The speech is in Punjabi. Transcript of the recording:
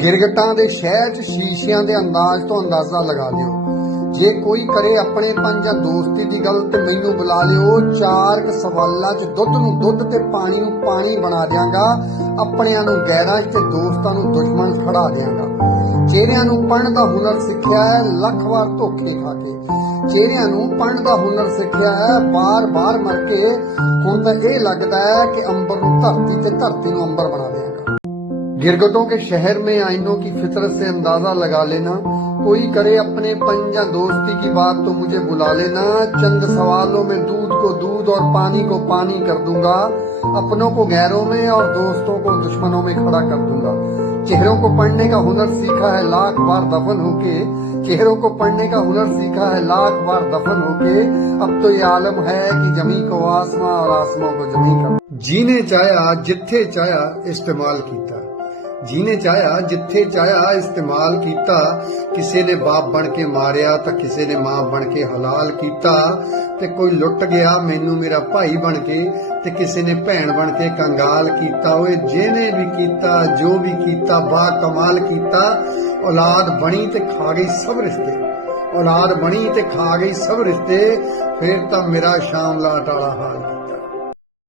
ਗਿਰਗਟਾਂ ਦੇ ਸ਼ਹਿਰ 'ਚ ਸ਼ੀਸ਼ਿਆਂ ਦੇ ਅੰਦਾਜ਼ ਤੋਂ ਅੰਦਾਜ਼ਾ ਲਗਾ ਲਿਓ। ਜੇ ਕੋਈ ਕਰੇ ਆਪਣੇ ਪੰਜ ਜਾਂ ਦੋਸਤੀ ਦੀ ਗੱਲ ਤੇ ਮੈਨੂੰ ਬੁਲਾ ਲਿਓ, ਚਾਰ ਕ ਸਵਾਲਾਂ 'ਚ ਦੁੱਧ ਨੂੰ ਦੁੱਧ ਤੇ ਪਾਣੀ ਨੂੰ ਪਾਣੀ ਬਣਾ ਦਿਆਂਗਾ, ਆਪਣਿਆਂ ਨੂੰ ਗੈਰਾਂ 'ਚ ਤੇ ਦੋਸਤਾਂ ਨੂੰ ਦੁਸ਼ਮਣ ਖੜਾ ਦਿਆਂਗਾ। ਚਿਹਰਿਆਂ ਨੂੰ ਪੜਨ ਦਾ ਹੁਨਰ ਸਿੱਖਿਆ ਹੈ, ਲੱਖ ਵਾਰ ਧੋਖੇ ਖਾ ਕੇ। ਚਿਹਰਿਆਂ ਨੂੰ ਪੜਨ ਦਾ ਹੁਨਰ ਸਿੱਖਿਆ ਹੈ ਬਾਰ-ਬਾਰ ਮਰ ਕੇ। ਹੁਣ ਤਾਂ ਇਹ ਲੱਗਦਾ ਹੈ ਕਿ ਅੰਬਰ ਨੂੰ ਧਰਤੀ ਤੇ ਧਰਤੀ ਨੂੰ ਅੰਬਰ ਬਣਾ ਦਿਆਂਗਾ। गिरगटों के शहर में आइनों की फितरत से अंदाज़ा लगा लेना। कोई करे अपने पंजा दोस्ती की बात तो मुझे बुला लेना। चंद सवालों में दूध को दूध और पानी को पानी कर दूँगा। अपनों को गैरों में और दोस्तों को दुश्मनों में खड़ा कर दूँगा। चेहरों को पढ़ने का हुनर सीखा है लाख बार दफन होके। चेहरों को पढ़ने का हुनर सीखा है लाख बार दफन होके। अब तो ये आलम है कि जमी को आसमां और आसमां को जमी कर। जीने चाया जिथे चाया, इस्तेमाल कीता। ਜਿਹਨੇ ਚਾਹਿਆ, ਜਿੱਥੇ ਚਾਹਿਆ ਇਸਤੇਮਾਲ ਕੀਤਾ, ਕਿਸੇ ਨੇ ਬਾਪ ਬਣ ਕੇ ਮਾਰਿਆ ਤਾਂ ਕਿਸੇ ਨੇ ਮਾਂ ਬਣ ਕੇ ਹਲਾਲ ਕੀਤਾ ਤੇ ਕੋਈ ਲੁੱਟ ਗਿਆ, ਮੈਨੂੰ ਮੇਰਾ ਭਾਈ ਬਣ ਕੇ ਤੇ ਕਿਸੇ ਨੇ ਭੈਣ ਬਣ ਕੇ ਕੰਗਾਲ ਕੀਤਾ। ਓਏ, ਜਿਹਨੇ ਵੀ ਕੀਤਾ, ਜੋ ਵੀ ਕੀਤਾ ਬਾ ਕਮਾਲ ਕੀਤਾ, ਔਲਾਦ ਬਣੀ ਤੇ ਖਾ ਗਈ ਸਭ ਰਿਸ਼ਤੇ। ਔਲਾਦ ਬਣੀ ਤੇ ਖਾ ਗਈ ਸਭ ਰਿਸ਼ਤੇ, ਫਿਰ ਤਾਂ ਮੇਰਾ ਸ਼ਾਮ ਲਾਟ ਵਾਲਾ ਹਾਲ।